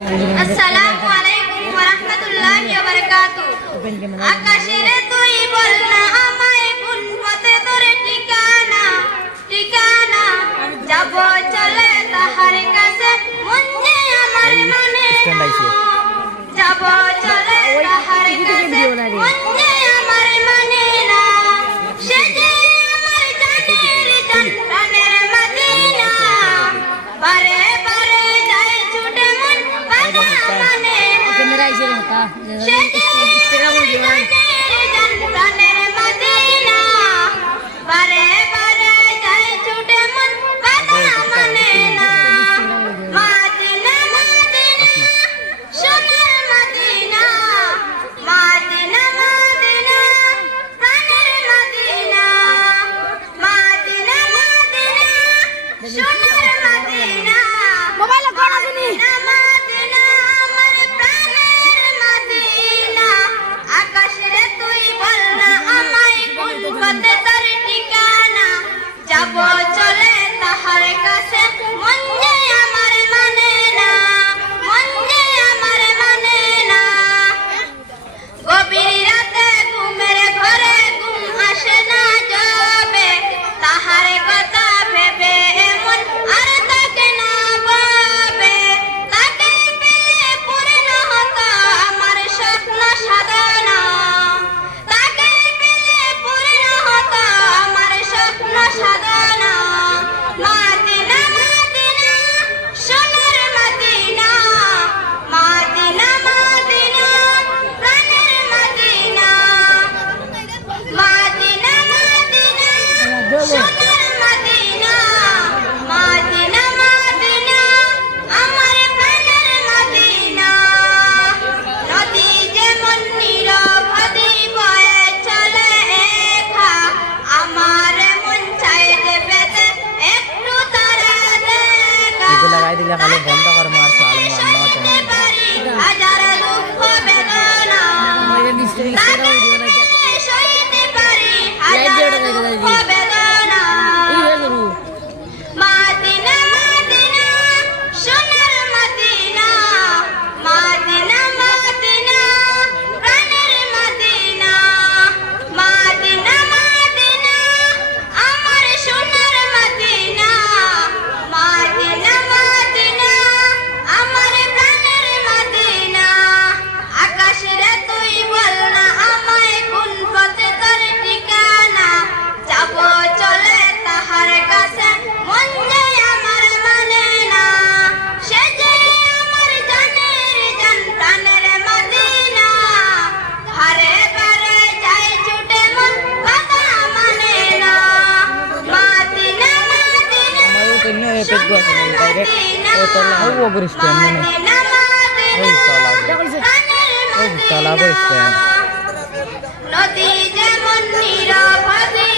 আসসালামু আলাইকুম ওয়া রাহমাতুল্লাহি ওয়া বারাকাতুহু। আকাশের তুই বল না আমায় কোন পথে তোর ঠিকানা, ঠিকানা যাব চলে তাহার কাছে মন যে আমার মানে যাব চলে তাহার কাছে মন যে আমার মানে না সে যে আমার জানের জান প্রাণের মদিনা বারে বারে যায় ছুটে মন বাধা মানে না সে যে আমার জানের জান প্রাণের মদিনা বারে বারে যায় ছুটে মন বাধা মানে না মদিনা মদিনা সোনার মদিনা মদিনা মদিনা প্রাণের মদিনা মদিনা মদিনা সোনার মদিনা মোবাইল কোন শুনি মদিনা আমার প্রাণের মদিনা আকাশের তুই বল না আমায় কোন পথে তোর ঠিকানা যাব চলে তাহার কাছে মন যে আমার মানে না মন যে আমার মানে না গভীর রাতে ঘুমের ঘরে ঘুম আসে না যাবে তাহার কথা ভেবে এমন আর তাকে না পাবে তাকে পেলে পূর্ণ হতো আমার স্বপ্ন সাধনা তাকে পেলে পূর্ণ হতো আমার স্বপ্ন সাধনা মদিনা মদিনা সোনার মদিনা মদিনা মদিনা প্রাণের মদিনা মদিনা মদিনা সোনার মদিনা মদিনা মদিনা আমার প্রাণের মদিনা নদী যেমন নিরবধি বয়ে চলে একা আমার মন চায় যে পেতে একটু তারা দেখা লাগাই দিলে খালি বন্ধ কর মার সাল শুনতে পারি হাজার দুঃখ বেদনা তাকে সইতে পারি হাজার দুঃখ বেদনা মদিনা মদিনা সোনার মদিনা মদিনা মদিনা প্রাণের মদিনা মদিনা মদিনা আমার সোনার মদিনা মদিনা মদিনা আমার প্রাণের মদিনা আকাশের তুই বল না আমায় কোন পথে তোর ঠিকানা যাব চলে তাহার কাছে মন যে আমার মানে না সে যে আমার জানের জান প্রাণের মদিনা হারে বারে যায় ছুটে মন কথা মানে না মদিনা মদিনা মদিনা মদিনা নদী যেমন নিরবধি